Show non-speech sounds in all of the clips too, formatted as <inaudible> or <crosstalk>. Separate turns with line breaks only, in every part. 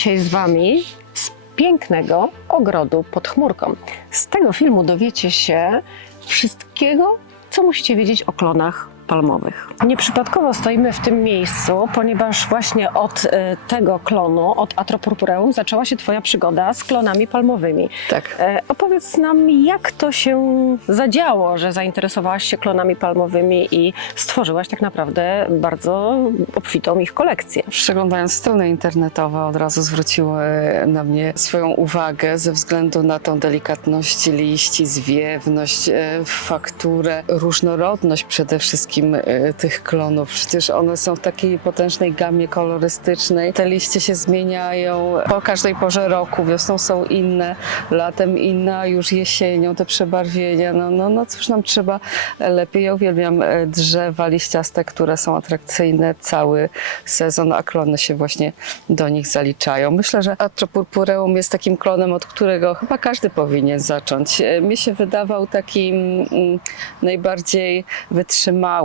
dzisiaj z Wami z pięknego ogrodu pod chmurką. Z tego filmu dowiecie się wszystkiego, co musicie wiedzieć o klonach palmowych. Nieprzypadkowo stoimy w tym miejscu, ponieważ właśnie od e, tego klonu, od Atropurpureum, zaczęła się Twoja przygoda z klonami palmowymi.
Tak.
E, Opowiedz nam, jak to się zadziało, że zainteresowałaś się klonami palmowymi i stworzyłaś tak naprawdę bardzo obfitą ich kolekcję.
Przeglądając strony internetowe, od razu zwróciły na mnie swoją uwagę ze względu na tą delikatność liści, zwiewność, e, fakturę, różnorodność przede wszystkim e, tych klonów. Przecież one są w takiej potężnej gamie kolorystycznej. Te liście się zmieniają po każdej porze roku. Wiosną są inne, latem inne, a już jesienią te przebarwienia. No, no, no cóż nam trzeba lepiej. Ja uwielbiam e, drzewa liściaste, które są atrakcyjne cały sezon, a klony się właśnie do nich zaliczają. Myślę, że Atropurpureum jest takim klonem, od którego chyba każdy powinien zacząć. E, Mi się wydawał takim mm, najbardziej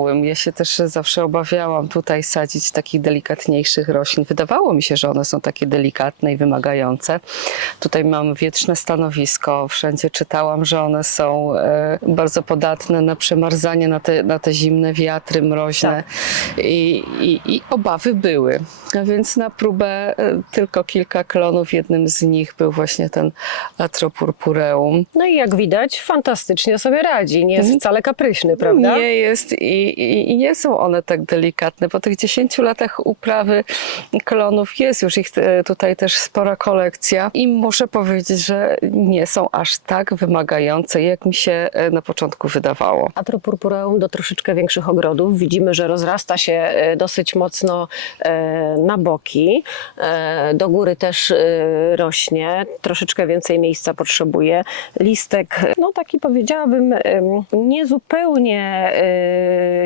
wytrzymałym. Ja się też zawsze obawiałam tutaj sadzić takich delikatniejszych roślin. Wydawało mi się, że one są takie delikatne i wymagające. Tutaj mam wietrzne stanowisko. Wszędzie czytałam, że one są e, bardzo podatne na przemarzanie, na te, na te zimne wiatry mroźne. I, i, I obawy były. A więc na próbę e, tylko kilka klonów. Jednym z nich był właśnie ten Atropurpureum.
No i jak widać, fantastycznie sobie radzi. Nie jest wcale kapryśny, prawda?
Mhm. Nie jest i, i, nie są one tak delikatne. Po tych 10 latach uprawy klonów jest już ich e, tutaj też spora kolekcja i muszę powiedzieć, że nie są aż tak wymagające, jak mi się e, na początku wydawało.
Atropurpureum do troszeczkę większych ogrodów. Widzimy, że rozrasta się e, dosyć mocno na boki. Do góry też rośnie. Troszeczkę więcej miejsca potrzebuje. Listek, no taki powiedziałabym, niezupełnie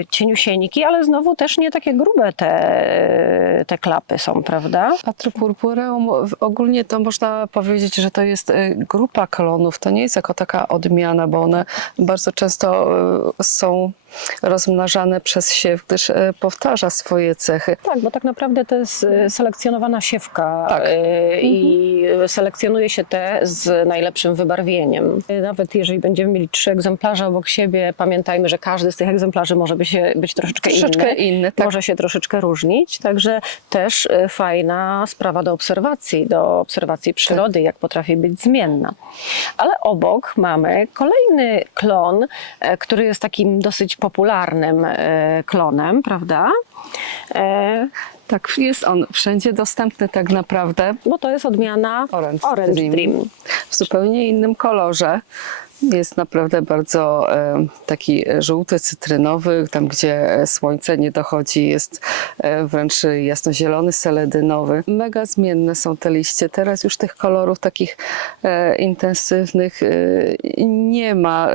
cieniusieńki, ale znowu też nie takie grube te, te klapy są, prawda?
Atropurpureum ogólnie to można powiedzieć, że to jest e, grupa klonów. To nie jest jako taka odmiana, bo one bardzo często e, są rozmnażane przez siew, gdyż e, powtarza swoje cechy.
Tak, bo tak naprawdę to jest e, selekcjonowana siewka
Tak.
e, i selekcjonuje się te z najlepszym wybarwieniem. Nawet jeżeli będziemy mieli trzy egzemplarze obok siebie, pamiętajmy, że każdy z tych egzemplarzy może być, być troszeczkę,
Troszeczkę
inny.
inny, tak.
Może się troszeczkę różnić, także też fajna sprawa do obserwacji, do obserwacji przyrody, jak potrafi być zmienna. Ale obok mamy kolejny klon, który jest takim dosyć popularnym e, klonem, prawda? E,
Tak, jest on wszędzie dostępny tak naprawdę.
bo to jest odmiana
Orange,
Orange
Dream.
Dream.
w zupełnie innym kolorze. Jest naprawdę bardzo e, taki żółty, cytrynowy, tam gdzie e, słońce nie dochodzi, jest e, wręcz jasnozielony, seledynowy. Mega zmienne są te liście. Teraz już tych kolorów takich intensywnych nie ma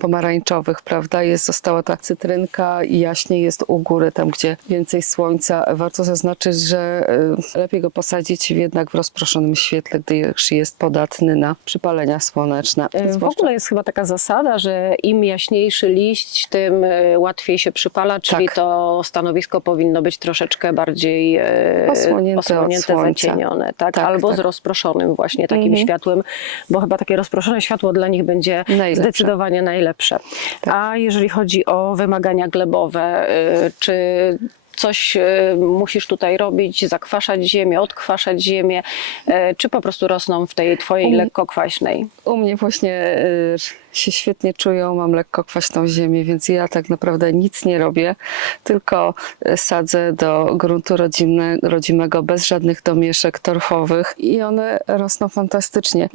pomarańczowych, prawda? Jest, została ta cytrynka i jaśnie jest u góry, tam gdzie więcej słońca. Warto zaznaczyć, że lepiej go posadzić jednak w rozproszonym świetle, gdyż jest podatny na przypalenia słoneczne.
W ogóle jest chyba taka zasada, że im jaśniejszy liść, tym e, łatwiej się przypala, czyli
Tak.
to stanowisko powinno być troszeczkę bardziej e,
Osłonięte
osłonięte zacienione, tak?
Tak,
albo
tak.
z rozproszonym właśnie takim
Mhm.
światłem, bo chyba takie rozproszone światło dla nich będzie
Najlepsze.
zdecydowanie najlepsze.
Tak.
A jeżeli chodzi o wymagania glebowe, e, czy coś e, musisz tutaj robić, zakwaszać ziemię, odkwaszać ziemię, e, czy po prostu rosną w tej twojej lekko kwaśnej?
U mnie właśnie y, się świetnie czują, mam lekko kwaśną ziemię, więc ja tak naprawdę nic nie robię, tylko y, sadzę do gruntu rodzimego bez żadnych domieszek torfowych i one rosną fantastycznie.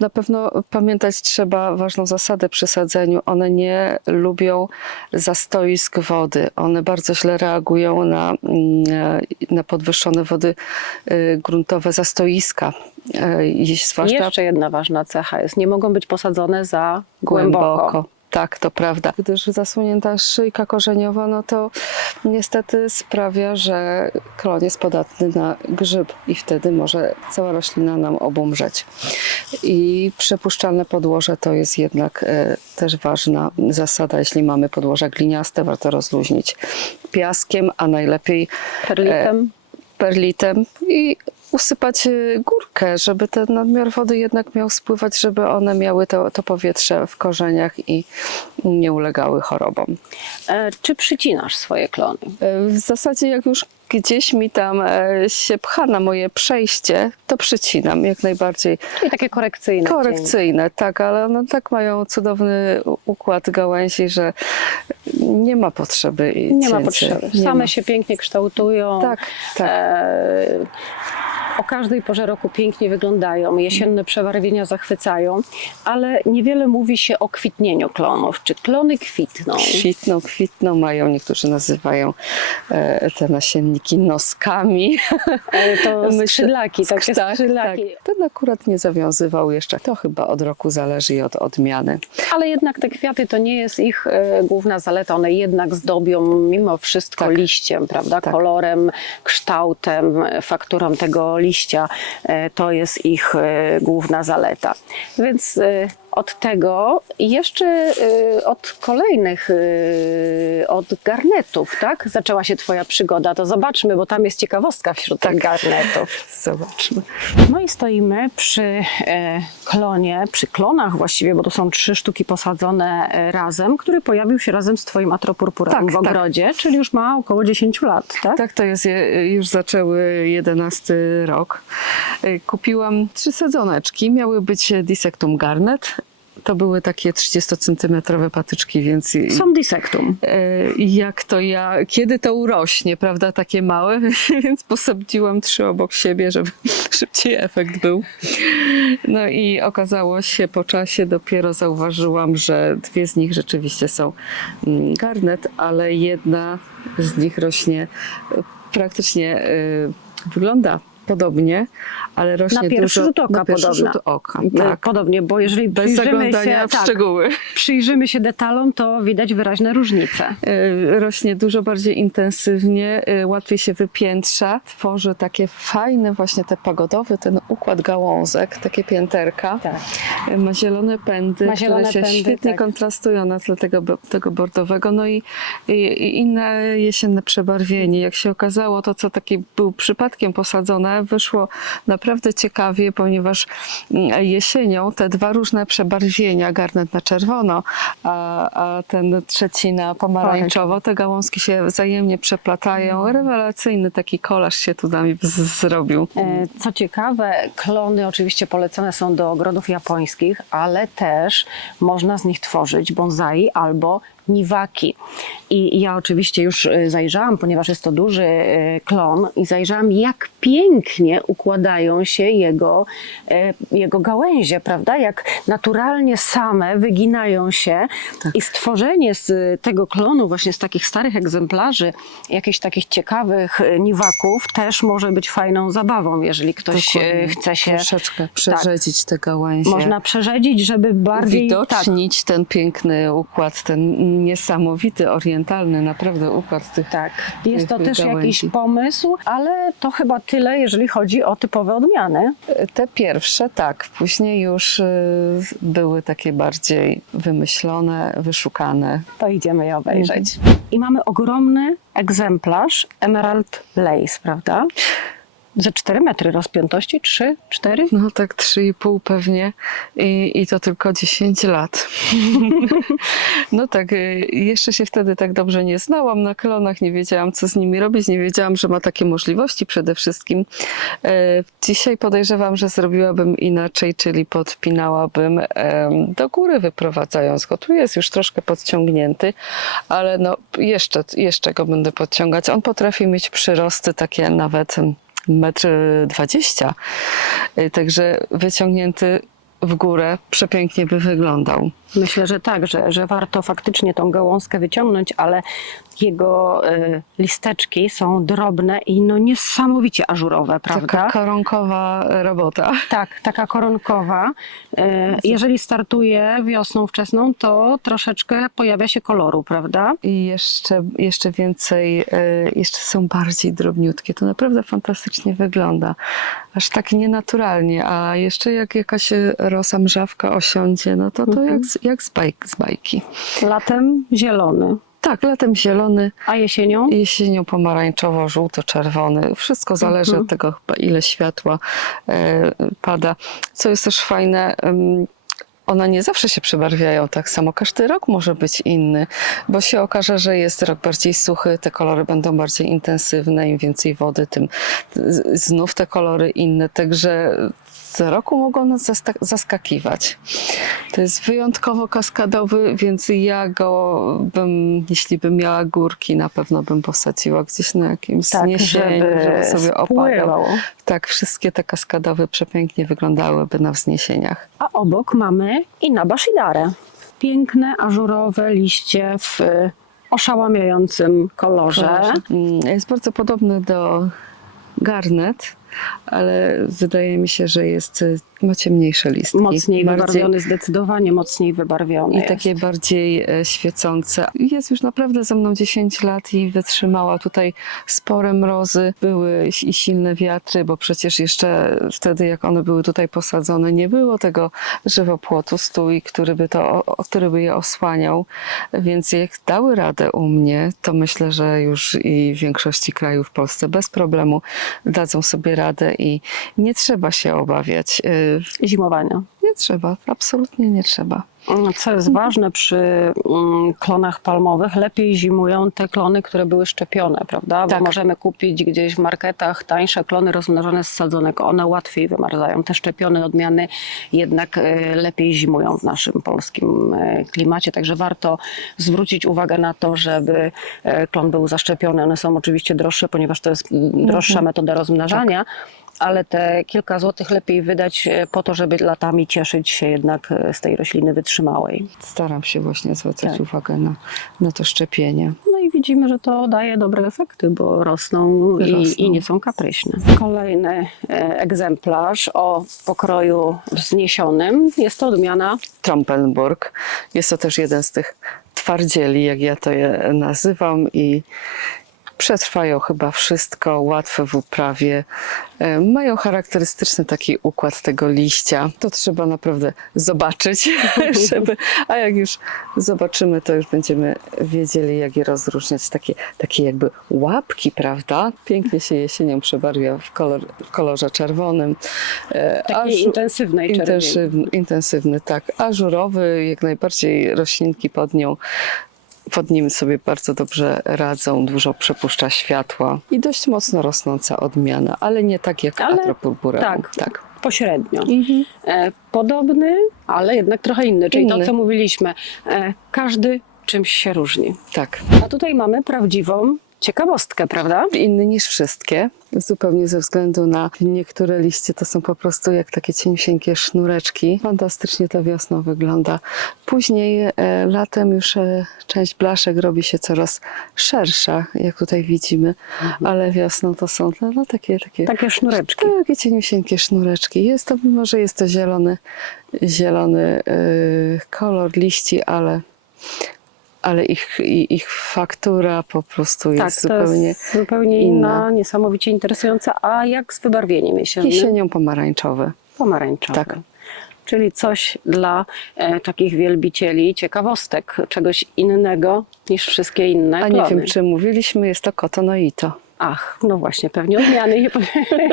Na pewno pamiętać trzeba ważną zasadę przy sadzeniu. One nie lubią zastoisk wody. One bardzo źle reagują na, mm, na podwyższone wody y, gruntowe zastoiska. Y, i Zwłaszcza
Jeszcze jedna ważna cecha jest, nie mogą być posadzone za głęboko.
Tak, to prawda. Gdyż zasunięta szyjka korzeniowa, no to niestety sprawia, że klon jest podatny na grzyb i wtedy może cała roślina nam obumrzeć. I przepuszczalne podłoże to jest jednak e, też ważna zasada. Jeśli mamy podłoże gliniaste, warto rozluźnić piaskiem, a najlepiej
Perlitem.
perlitem i usypać y, górkę, żeby ten nadmiar wody jednak miał spływać, żeby one miały to, to powietrze w korzeniach i nie ulegały chorobom.
E, Czy przycinasz swoje klony?
E, W zasadzie jak już gdzieś mi tam e, się pcha na moje przejście, to przycinam jak najbardziej.
Czyli takie korekcyjne.
Korekcyjne, tak, ale one tak mają cudowny układ gałęzi, że nie ma potrzeby
Nie ma potrzeby. Same
ma.
się pięknie kształtują.
Tak, tak.
E, o każdej porze roku pięknie wyglądają, jesienne przebarwienia zachwycają, ale niewiele mówi się o kwitnieniu klonów. Czy klony kwitną?
Kwitną, kwitną mają, niektórzy nazywają e, te nasienniki noskami.
E, To <laughs>
Myślę-
skrzydlaki, takie
tak,
skrzydlaki.
tak. Ten akurat nie zawiązywał jeszcze. To chyba od roku zależy i od odmiany.
Ale jednak te kwiaty to nie jest ich e, główna zaleta. One jednak zdobią mimo wszystko
Tak.
liściem, prawda?
Tak.
Kolorem, kształtem, fakturą tego liścia. E, To jest ich e, główna zaleta. Więc e, od tego i jeszcze e, od kolejnych, e, od garnetów, tak? Zaczęła się Twoja przygoda. To zobaczmy, bo tam jest ciekawostka wśród
Tak.
tych garnetów.
Zobaczmy.
No i stoimy przy e, klonie, przy klonach właściwie, bo to są trzy sztuki posadzone e, razem, który pojawił się razem z Twoim atropurpurem
Tak,
w
tak.
ogrodzie, czyli już ma około 10 lat, tak?
Tak, to jest je- już zaczęły 11 rok. Y, Kupiłam trzy sadzoneczki, miały być Dissectum Garnet. To były takie 30-centymetrowe patyczki, więc
Są disektum.
e, jak to ja, kiedy to urośnie, prawda, takie małe, <laughs> więc posadziłam trzy obok siebie, żeby <laughs> szybciej efekt był. No i okazało się po czasie, dopiero zauważyłam, że dwie z nich rzeczywiście są mm, garnet, ale jedna z nich rośnie e, praktycznie, e, wygląda podobnie, ale rośnie
Na pierwszy
dużo,
rzut oka
na pierwszy
podobna.
rzut oka, tak.
Podobnie, bo jeżeli
Bez
przyjrzymy się,
w
tak,
szczegóły.
przyjrzymy się detalom, to widać wyraźne różnice.
E, rośnie dużo bardziej intensywnie, e, łatwiej się wypiętrza, tworzy takie fajne właśnie te pagodowy, ten układ gałązek, takie pięterka.
Tak.
Ma zielone pędy,
Ma zielone
które się
pędy,
świetnie
tak.
kontrastują na tle tego, tego bordowego. No i, i, i inne jesienne przebarwienie. Jak się okazało, to co taki był przypadkiem posadzone, wyszło naprawdę ciekawie, ponieważ mm, jesienią te dwa różne przebarwienia, garnet na czerwono, a, a ten trzeci na pomarańczowo, te gałązki się wzajemnie przeplatają. Rewelacyjny taki kolaż się tu nami zrobił.
E, Co ciekawe, klony oczywiście polecane są do ogrodów japońskich, ale też można z nich tworzyć bonsai albo niwaki. I ja oczywiście już e, zajrzałam, ponieważ jest to duży e, klon i zajrzałam jak pięknie układają się jego, e, jego gałęzie, prawda? Jak naturalnie same wyginają się i stworzenie z tego klonu, właśnie z takich starych egzemplarzy, jakichś takich ciekawych niwaków też może być fajną zabawą, jeżeli ktoś
Dokładnie.
chce się... tak,
troszeczkę przerzedzić te gałęzie.
Można przerzedzić, żeby bardziej... Tak,
uwidocznić ten piękny układ, ten niesamowity, orientalny naprawdę układ tych.
Tak, jest to
tych
też
gałęzi.
jakiś pomysł, ale to chyba tyle, jeżeli chodzi o typowe odmiany.
Te pierwsze, tak. Później już y, były takie bardziej wymyślone, wyszukane.
To idziemy je obejrzeć. I mamy ogromny egzemplarz Emerald Lace, prawda? Ze 4 metry rozpiętości, 3, 4?
No tak 3,5 pewnie I, i to tylko 10 lat. <laughs> no tak, y, jeszcze się wtedy tak dobrze nie znałam na klonach, nie wiedziałam co z nimi robić, nie wiedziałam, że ma takie możliwości przede wszystkim. E, Dzisiaj podejrzewam, że zrobiłabym inaczej, czyli podpinałabym do góry wyprowadzając go. Tu jest już troszkę podciągnięty, ale no jeszcze, jeszcze go będę podciągać. On potrafi mieć przyrosty takie nawet metr dwadzieścia, Y, także wyciągnięty w górę przepięknie by wyglądał.
Myślę, że tak, że, że warto faktycznie tą gałązkę wyciągnąć, ale jego e, listeczki są drobne i no niesamowicie ażurowe, prawda?
Taka koronkowa robota.
Tak, taka koronkowa. E, Jeżeli startuje wiosną wczesną, to troszeczkę pojawia się koloru, prawda?
I jeszcze, jeszcze więcej, e, jeszcze są bardziej drobniutkie. To naprawdę fantastycznie wygląda. Aż tak nienaturalnie. A jeszcze jak jakaś rosa mrzawka osiądzie, no to to
Mhm.
jak, z- jak z, bajk, z bajki.
Latem zielony,
Tak, latem zielony,
A jesienią?
jesienią pomarańczowo, żółto-czerwony. Wszystko zależy
Mhm.
od tego, ile światła e, pada. Co jest też fajne, em, one nie zawsze się przebarwiają tak samo. Każdy rok może być inny, bo się okaże, że jest rok bardziej suchy, te kolory będą bardziej intensywne, im więcej wody, tym znów te kolory inne. Także co roku mogą nas zaskakiwać. To jest wyjątkowo kaskadowy, więc ja go bym, jeśli bym miała górki, na pewno bym posadziła gdzieś na jakimś
Tak,
zniesieniu, żeby sobie opadał. Tak, wszystkie te kaskadowe przepięknie wyglądałyby na wzniesieniach.
A obok mamy Inabashidare. Piękne, ażurowe liście w y, oszałamiającym kolorze.
Mm, Jest bardzo podobny do garnet, ale wydaje mi się, że jest, y, ma ciemniejsze listki.
Mocniej
Bardziej-
wybarwiony, zdecydowanie mocniej wybarwiony.
I
jest.
takie bardziej e, świecące. Jest już naprawdę ze mną 10 lat i wytrzymała tutaj spore mrozy. Były i silne wiatry, bo przecież jeszcze wtedy, jak one były tutaj posadzone, nie było tego żywopłotu, stój, który by, to, który by je osłaniał. Więc jak dały radę u mnie, to myślę, że już i w większości krajów w Polsce bez problemu dadzą sobie radę i nie trzeba się obawiać. Y,
Zimowania.
Nie trzeba, absolutnie nie trzeba.
Co jest ważne przy mm, klonach palmowych, lepiej zimują te klony, które były szczepione, prawda? Bo
Tak.
możemy kupić gdzieś w marketach tańsze klony rozmnożone z sadzonek. One łatwiej wymarzają. Te szczepione odmiany jednak e, lepiej zimują w naszym polskim e, klimacie, także warto zwrócić uwagę na to, żeby e, klon był zaszczepiony. One są oczywiście droższe, ponieważ to jest mm, droższa metoda rozmnażania. Ale te kilka złotych lepiej wydać e, po to, żeby latami cieszyć się jednak e, z tej rośliny wytrzymałej.
Staram się właśnie zwracać
Tak.
uwagę na, na to szczepienie.
No i widzimy, że to daje dobre efekty, bo rosną,
Rosną.
I, i nie są kapryśne. Kolejny e, egzemplarz o pokroju wzniesionym. Jest to odmiana
Trompenburg. Jest to też jeden z tych twardzieli, jak ja to je nazywam i przetrwają chyba wszystko, łatwe w uprawie. E, Mają charakterystyczny taki układ tego liścia. To trzeba naprawdę zobaczyć, <laughs> żeby, a jak już zobaczymy, to już będziemy wiedzieli, jak je rozróżniać. Takie, takie jakby łapki, prawda? Pięknie się jesienią przebarwia w, kolor, w kolorze czerwonym. E,
takiej
ażu-
intensywnej czerwieni.
Intensywny, intensywny, tak. Ażurowy, jak najbardziej roślinki pod nią. Pod nim sobie bardzo dobrze radzą, dużo przepuszcza światła i dość mocno rosnąca odmiana, ale nie tak jak
Ale
Atropurpureum.
tak.
tak.
Pośrednio. E, podobny, ale jednak trochę inny, czyli to,
Inny.
co mówiliśmy. E, każdy czymś się różni.
tak.
A tutaj mamy prawdziwą ciekawostkę, prawda?
Inny niż wszystkie, zupełnie ze względu na niektóre liście to są po prostu jak takie cieniusieńkie sznureczki. Fantastycznie ta wiosna wygląda. Później e, latem już e, część blaszek robi się coraz szersza, jak tutaj widzimy, ale wiosną to są no, no, takie, takie,
Takie sznureczki.
takie cieniusieńkie sznureczki. Jest to, mimo że jest to zielony, zielony e, kolor liści, ale ale ich, ich faktura po prostu
Tak,
jest
to
zupełnie
jest zupełnie inna,
inna.
niesamowicie interesująca. A jak z wybarwieniem jesiennym?
jesienią pomarańczowy.
Pomarańczowy.
Tak.
Czyli coś dla e, takich wielbicieli ciekawostek, czegoś innego niż wszystkie inne
A nie wiem, czy mówiliśmy, jest to kotonoito.
Ach, no właśnie, pewnie odmiany nie,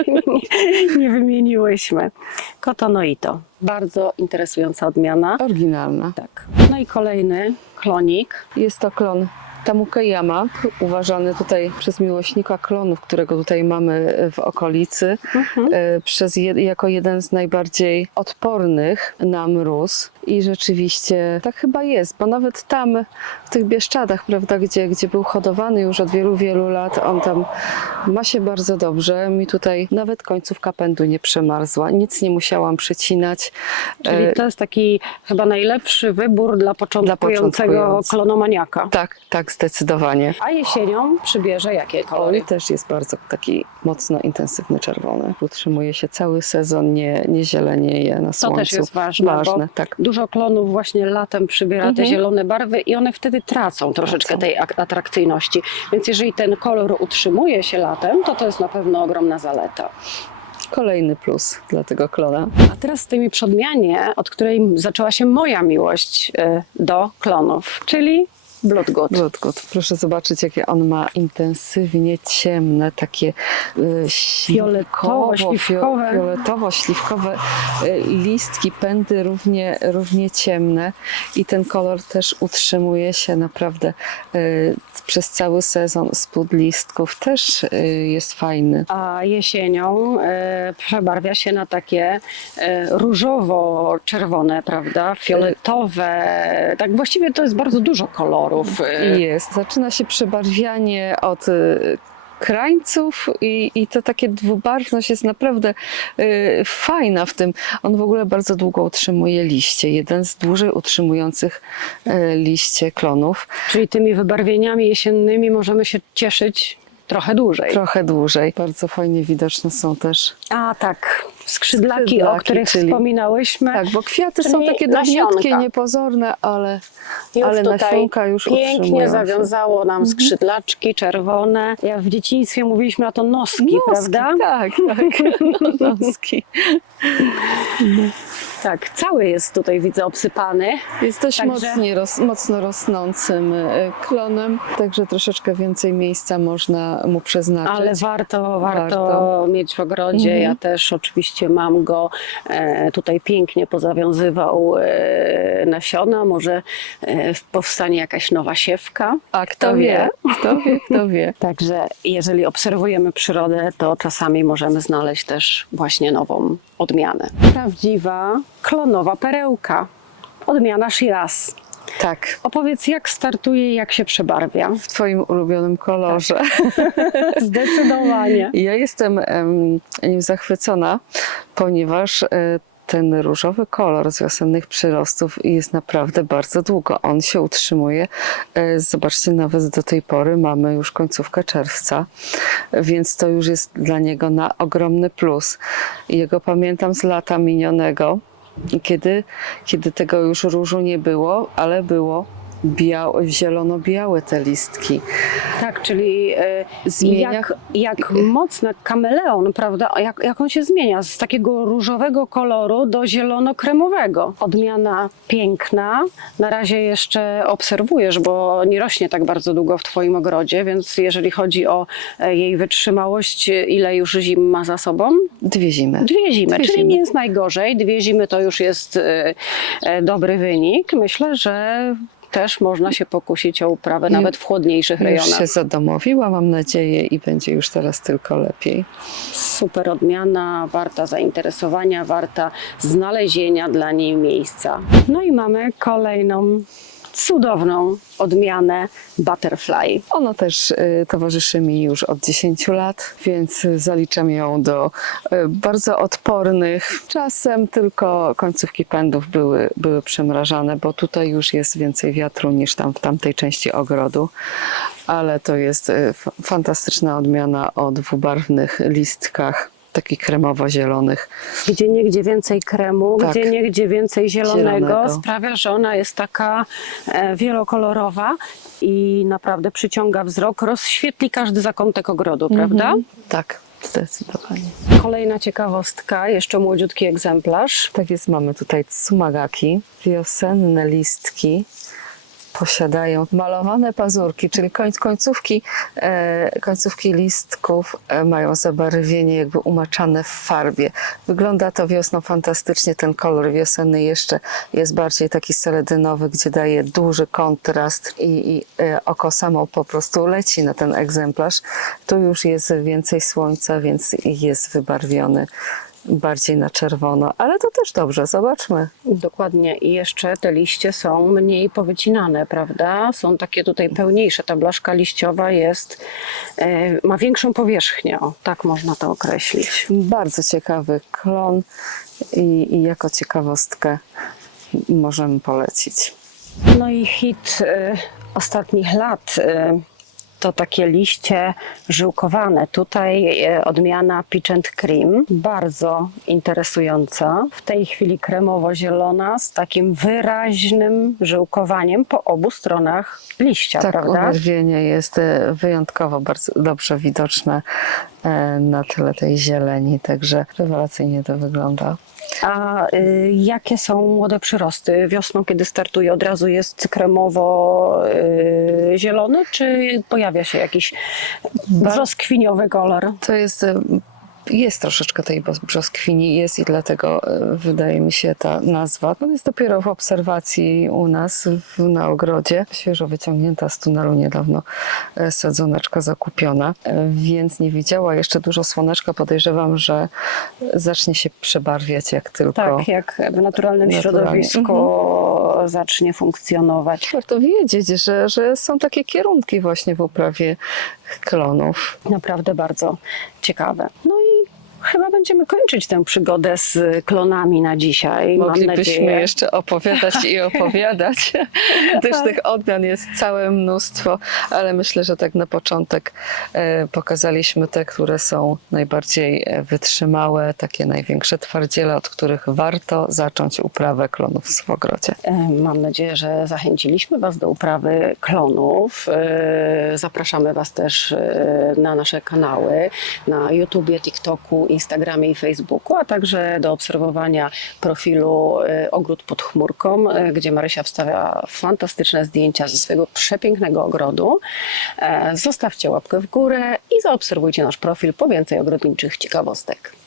nie, <laughs> nie wymieniłyśmy. Kotonoito. Bardzo interesująca odmiana.
Oryginalna.
Tak. No i kolejny klonik.
Jest to klon Tamukeyama, uważany tutaj przez miłośnika klonów, którego tutaj mamy w okolicy,
Mhm.
e, przez jed, jako jeden z najbardziej odpornych na mróz. I rzeczywiście tak chyba jest, bo nawet tam w tych Bieszczadach, prawda, gdzie, gdzie był hodowany już od wielu, wielu lat, on tam ma się bardzo dobrze. Mi tutaj nawet końcówka pędu nie przemarzła, nic nie musiałam przycinać.
Czyli
E,
to jest taki chyba najlepszy wybór dla początkującego
początkujących.
klonomaniaka.
Tak, tak, zdecydowanie.
A jesienią przybierze jakie kolory?
On też jest bardzo taki mocno intensywny czerwony. Utrzymuje się cały sezon, nie, nie zielenieje na
To
słońcu.
też jest ważne,
Ważne,
bo
tak.
dużo klonów właśnie latem przybiera te
Mhm.
zielone barwy i one wtedy tracą troszeczkę tej ak- atrakcyjności. Więc jeżeli ten kolor utrzymuje się latem, to to jest na pewno ogromna zaleta.
Kolejny plus dla tego klona.
A teraz w tej przedmianie, od której zaczęła się moja miłość y, do klonów, czyli
Bloodgood. Proszę zobaczyć, jakie on ma intensywnie ciemne, takie y,
Fioletowo-śliwkowe.
fioletowo-śliwkowe y, listki, pędy równie, równie ciemne i ten kolor też utrzymuje się naprawdę y, przez cały sezon. Spód listków też jest fajny.
A jesienią przebarwia się na takie różowo-czerwone, prawda? Fioletowe. Tak właściwie to jest bardzo dużo kolorów. E,
Jest. Zaczyna się przebarwianie od y, krańców i, i to takie dwubarwność jest naprawdę y, fajna w tym. On w ogóle bardzo długo utrzymuje liście. Jeden z dłużej utrzymujących y, liście klonów.
Czyli tymi wybarwieniami jesiennymi możemy się cieszyć trochę dłużej.
Trochę dłużej. Bardzo fajnie widoczne są też.
A tak, skrzydlaki, o
Skrzydlaki,
których
czyli-
wspominałyśmy.
Tak, bo kwiaty są takie drobniutkie, niepozorne, ale,
Już
ale nasionka już
Pięknie zawiązało nam skrzydlaczki czerwone. Ja w dzieciństwie mówiliśmy na to noski,
Noski,
prawda?
Tak, tak. <laughs> Noski. <laughs>
Tak, cały jest tutaj widzę obsypany.
Jest dość
Także-
mocnie ros, mocno rosnącym e, klonem, także troszeczkę więcej miejsca można mu przeznaczyć.
Ale warto, warto,
Warto.
mieć w ogrodzie.
Mhm.
Ja też oczywiście mam go e, tutaj pięknie pozawiązywał e, nasiona. Może e, powstanie jakaś nowa siewka.
A kto wie? Kto wie, kto wie. <laughs>
Także jeżeli obserwujemy przyrodę, to czasami możemy znaleźć też właśnie nową odmianę. Prawdziwa klonowa perełka. Odmiana Shiraz.
Tak,
Opowiedz, jak startuje i jak się przebarwia.
w twoim ulubionym kolorze. <laughs>
Zdecydowanie.
Ja jestem em, nim zachwycona, ponieważ e, ten różowy kolor z wiosennych przyrostów jest naprawdę bardzo długo. On się utrzymuje. E, Zobaczcie, nawet do tej pory mamy już końcówkę czerwca, więc to już jest dla niego na ogromny plus. Jego pamiętam z lata minionego, kiedy, kiedy tego już różu nie było, ale było zielono-białe te listki.
Tak, czyli e,
Zmienia-
jak, jak mocno jak kameleon, prawda? Jak, jak on się zmienia z takiego różowego koloru do zielono-kremowego. Odmiana piękna. Na razie jeszcze obserwujesz, bo nie rośnie tak bardzo długo w Twoim ogrodzie, więc jeżeli chodzi o e, jej wytrzymałość, ile już zim ma za sobą?
Dwie zimy.
Dwie zimy,
Dwie
czyli
zimy.
nie jest najgorzej. Dwie zimy to już jest e, e, dobry wynik. Myślę, że też można się pokusić o uprawę nawet w chłodniejszych
Już
rejonach.
się zadomowiła, mam nadzieję, i będzie już teraz tylko lepiej.
Super odmiana, warta zainteresowania, warta znalezienia dla niej miejsca. No i mamy kolejną cudowną odmianę Butterfly.
Ono też y, towarzyszy mi już od 10 lat, więc zaliczam ją do y, bardzo odpornych. Czasem tylko końcówki pędów były, były przemrażane, bo tutaj już jest więcej wiatru niż tam w tamtej części ogrodu. Ale to jest y, fantastyczna odmiana o dwubarwnych listkach, takich kremowo-zielonych.
Gdzie niegdzie więcej kremu,
Tak.
gdzie niegdzie więcej zielonego,
Zielonego.
sprawia, że ona jest taka e, wielokolorowa i naprawdę przyciąga wzrok, rozświetli każdy zakątek ogrodu, prawda?
Mhm. Tak, zdecydowanie.
Kolejna ciekawostka, jeszcze młodziutki egzemplarz.
Tak jest, mamy tutaj tsumagaki, wiosenne listki. Posiadają malowane pazurki, czyli koń, końcówki, e, końcówki listków e, mają zabarwienie jakby umaczane w farbie. Wygląda to wiosną fantastycznie. Ten kolor wiosenny jeszcze jest bardziej taki seledynowy, gdzie daje duży kontrast i, i e, oko samo po prostu leci na ten egzemplarz. Tu już jest więcej słońca, więc jest wybarwiony bardziej na czerwono, ale to też dobrze, zobaczmy.
Dokładnie. I jeszcze te liście są mniej powycinane, prawda? Są takie tutaj pełniejsze. Ta blaszka liściowa jest, e, ma większą powierzchnię. O, tak można to określić.
Bardzo ciekawy klon i, i jako ciekawostkę możemy polecić.
No i hit e, ostatnich lat e, to takie liście żyłkowane. Tutaj e, odmiana Peach and Cream, bardzo interesująca. W tej chwili kremowo-zielona z takim wyraźnym żyłkowaniem po obu stronach liścia,
Tak,
prawda?
ubarwienie jest e, wyjątkowo bardzo dobrze widoczne e, na tle tej zieleni, także rewelacyjnie to wygląda.
A y, jakie są młode przyrosty? Wiosną, kiedy startuje, od razu jest kremowo-zielony, czy pojawia się jakiś brzoskwiniowy kolor?
To jest, e, jest troszeczkę tej brzoskwini, jest i dlatego e, wydaje mi się ta nazwa. No jest dopiero w obserwacji u nas w, na ogrodzie. Świeżo wyciągnięta z tunelu niedawno e, sadzoneczka zakupiona, e, więc nie widziała jeszcze dużo słoneczka. Podejrzewam, że zacznie się przebarwiać jak tylko.
Tak, jak w naturalnym
Naturalnie.
środowisku zacznie funkcjonować.
Warto wiedzieć, że, że są takie kierunki właśnie w uprawie klonów.
Naprawdę bardzo ciekawe. No i chyba będziemy kończyć tę przygodę z klonami na dzisiaj.
Moglibyśmy jeszcze opowiadać i opowiadać. <laughs> Też tych odmian jest całe mnóstwo, ale myślę, że tak na początek e, pokazaliśmy te, które są najbardziej e, wytrzymałe, takie największe twardziele, od których warto zacząć uprawę klonów w ogrodzie.
E, Mam nadzieję, że zachęciliśmy Was do uprawy klonów. Zapraszamy Was też na nasze kanały na YouTubie, TikToku, Instagramie i Facebooku, a także do obserwowania profilu e, Ogród pod chmurką, e, gdzie Marysia wstawia fantastyczne zdjęcia ze swojego przepięknego ogrodu. E, Zostawcie łapkę w górę i zaobserwujcie nasz profil po więcej ogrodniczych ciekawostek.